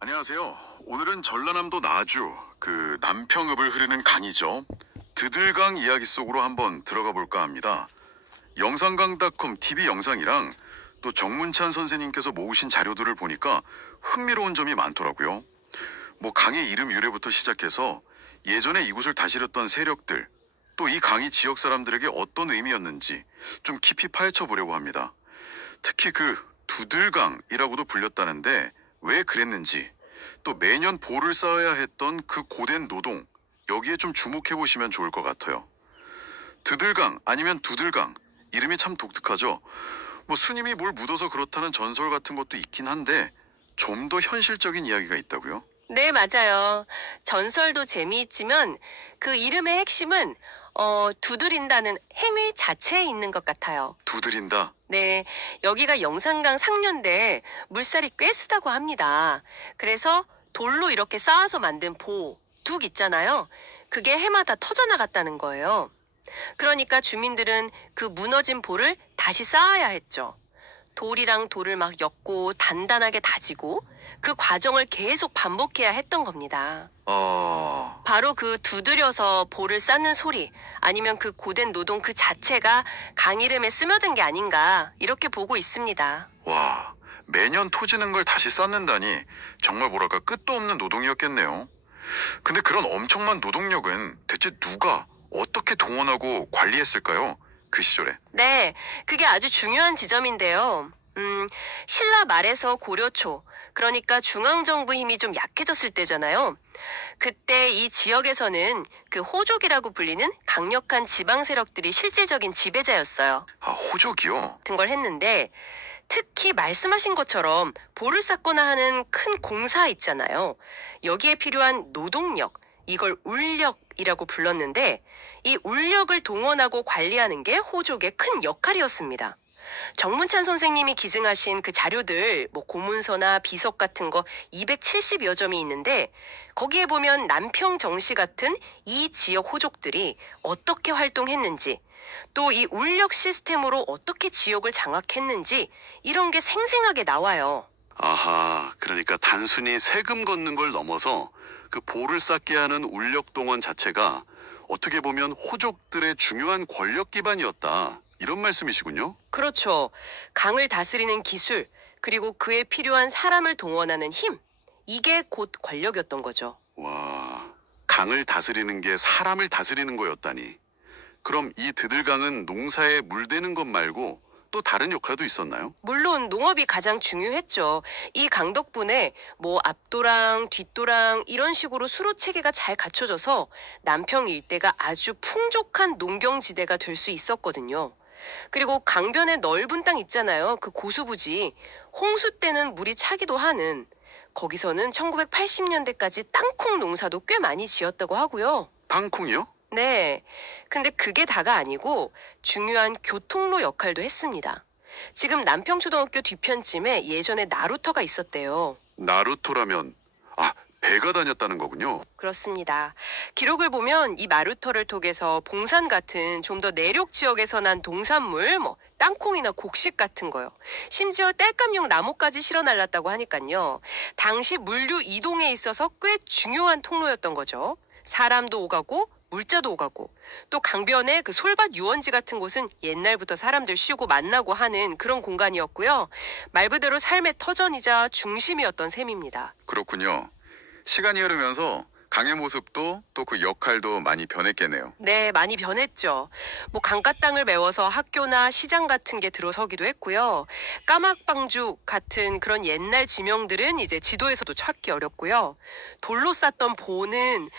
안녕하세요. 오늘은 전라남도 나주 남평읍을 흐르는 강이죠. 드들강 이야기 속으로 한번 들어가 볼까 합니다. 영상강닷컴 TV 영상이랑 또 정문찬 선생님께서 모으신 자료들을 보니까 흥미로운 점이 많더라고요. 강의 이름 유래부터 시작해서 예전에 이곳을 다스렸던 세력들, 또 이 강이 지역 사람들에게 어떤 의미였는지 좀 깊이 파헤쳐 보려고 합니다. 특히 두들강이라고도 불렸다는데 왜 그랬는지, 또 매년 보를 쌓아야 했던 그 고된 노동, 여기에 좀 주목해 보시면 좋을 것 같아요. 드들강 아니면 두들강, 이름이 참 독특하죠. 스님이 뭘 묻어서 그렇다는 전설 같은 것도 있긴 한데 좀 더 현실적인 이야기가 있다고요? 네, 맞아요. 전설도 재미있지만 그 이름의 핵심은 두드린다는 행위 자체에 있는 것 같아요. 두드린다? 네, 여기가 영산강 상류인데 물살이 꽤 쓰다고 합니다. 그래서 돌로 이렇게 쌓아서 만든 둑 있잖아요. 그게 해마다 터져나갔다는 거예요. 그러니까 주민들은 그 무너진 볼을 다시 쌓아야 했죠. 돌이랑 돌을 막 엮고 단단하게 다지고 그 과정을 계속 반복해야 했던 겁니다. 바로 그 두드려서 볼을 쌓는 소리, 아니면 그 고된 노동 그 자체가 강 이름에 스며든 게 아닌가, 이렇게 보고 있습니다. 와, 매년 토지는 걸 다시 쌓는다니 정말 끝도 없는 노동이었겠네요. 근데 그런 엄청난 노동력은 대체 누가 어떻게 동원하고 관리했을까요? 그 시절에. 네, 그게 아주 중요한 지점인데요. 신라 말에서 고려 초, 그러니까 중앙정부 힘이 좀 약해졌을 때잖아요. 그때 이 지역에서는 그 호족이라고 불리는 강력한 지방 세력들이 실질적인 지배자였어요. 아, 호족이요? 같은 걸 했는데, 특히 말씀하신 것처럼 볼을 쌓거나 하는 큰 공사 있잖아요. 여기에 필요한 노동력, 이걸 울력이라고 불렀는데, 이 울력을 동원하고 관리하는 게 호족의 큰 역할이었습니다. 정문찬 선생님이 기증하신 그 자료들, 고문서나 비석 같은 거 270여 점이 있는데, 거기에 보면 남평 정씨 같은 이 지역 호족들이 어떻게 활동했는지, 또 이 울력 시스템으로 어떻게 지역을 장악했는지, 이런 게 생생하게 나와요. 아하, 그러니까 단순히 세금 걷는 걸 넘어서 그 볼을 쌓게 하는 울력 동원 자체가 어떻게 보면 호족들의 중요한 권력 기반이었다, 이런 말씀이시군요. 그렇죠. 강을 다스리는 기술, 그리고 그에 필요한 사람을 동원하는 힘, 이게 곧 권력이었던 거죠. 와, 강을 다스리는 게 사람을 다스리는 거였다니. 그럼 이 드들강은 농사에 물대는 것 말고 또 다른 역할도 있었나요? 물론 농업이 가장 중요했죠. 이 강 덕분에 앞도랑 뒷도랑 이런 식으로 수로 체계가 잘 갖춰져서 남평 일대가 아주 풍족한 농경지대가 될 수 있었거든요. 그리고 강변에 넓은 땅 있잖아요. 그 고수부지. 홍수 때는 물이 차기도 하는. 거기서는 1980년대까지 땅콩 농사도 꽤 많이 지었다고 하고요. 땅콩이요? 네. 근데 그게 다가 아니고 중요한 교통로 역할도 했습니다. 지금 남평초등학교 뒤편쯤에 예전에 나루터가 있었대요. 나루토라면, 배가 다녔다는 거군요. 그렇습니다. 기록을 보면 이 마루터를 통해서 봉산 같은 좀 더 내륙 지역에서 난 동산물, 땅콩이나 곡식 같은 거요. 심지어 땔감용 나무까지 실어 날랐다고 하니까요. 당시 물류 이동에 있어서 꽤 중요한 통로였던 거죠. 사람도 오가고 물자도 오가고, 또 강변의 그 솔밭 유원지 같은 곳은 옛날부터 사람들 쉬고 만나고 하는 그런 공간이었고요. 말 그대로 삶의 터전이자 중심이었던 셈입니다. 그렇군요. 시간이 흐르면서 강의 모습도 또 그 역할도 많이 변했겠네요. 네, 많이 변했죠. 강가 땅을 메워서 학교나 시장 같은 게 들어서기도 했고요. 까막방죽 같은 그런 옛날 지명들은 이제 지도에서도 찾기 어렵고요. 돌로 쌓던 보는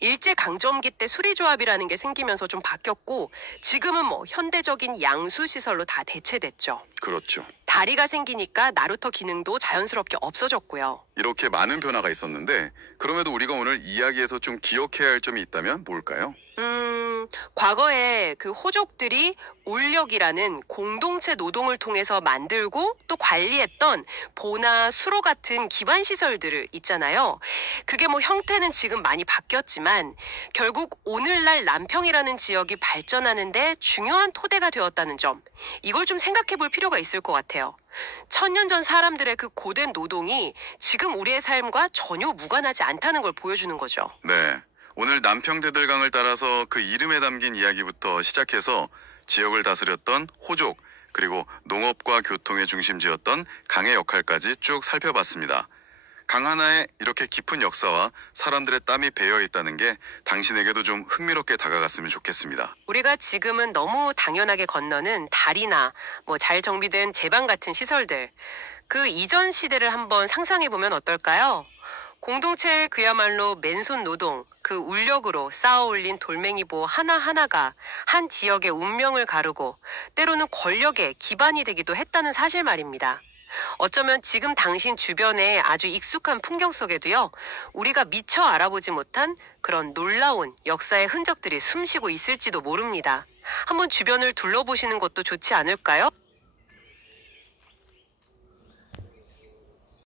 일제강점기 때 수리조합이라는 게 생기면서 좀 바뀌었고, 지금은 현대적인 양수시설로 다 대체됐죠. 그렇죠. 다리가 생기니까 나루터 기능도 자연스럽게 없어졌고요. 이렇게 많은 변화가 있었는데, 그럼에도 우리가 오늘 이야기에서 좀 기억해야 할 점이 있다면 뭘까요? 과거에 그 호족들이 울력이라는 공동체 노동을 통해서 만들고 또 관리했던 보나 수로 같은 기반 시설들을 있잖아요. 그게 뭐 형태는 지금 많이 바뀌었지만 결국 오늘날 남평이라는 지역이 발전하는데 중요한 토대가 되었다는 점, 이걸 좀 생각해 볼 필요가 있을 것 같아요. 1000년 전 사람들의 그 고된 노동이 지금 우리의 삶과 전혀 무관하지 않다는 걸 보여주는 거죠. 네. 오늘 남평대들강을 따라서 그 이름에 담긴 이야기부터 시작해서 지역을 다스렸던 호족, 그리고 농업과 교통의 중심지였던 강의 역할까지 쭉 살펴봤습니다. 강 하나에 이렇게 깊은 역사와 사람들의 땀이 배어 있다는 게 당신에게도 좀 흥미롭게 다가갔으면 좋겠습니다. 우리가 지금은 너무 당연하게 건너는 다리나 뭐 잘 정비된 제방 같은 시설들, 그 이전 시대를 한번 상상해 보면 어떨까요? 공동체의 그야말로 맨손 노동, 그 울력으로 쌓아 올린 돌멩이보 하나하나가 한 지역의 운명을 가르고 때로는 권력의 기반이 되기도 했다는 사실 말입니다. 어쩌면 지금 당신 주변의 아주 익숙한 풍경 속에도요, 우리가 미처 알아보지 못한 그런 놀라운 역사의 흔적들이 숨쉬고 있을지도 모릅니다. 한번 주변을 둘러보시는 것도 좋지 않을까요?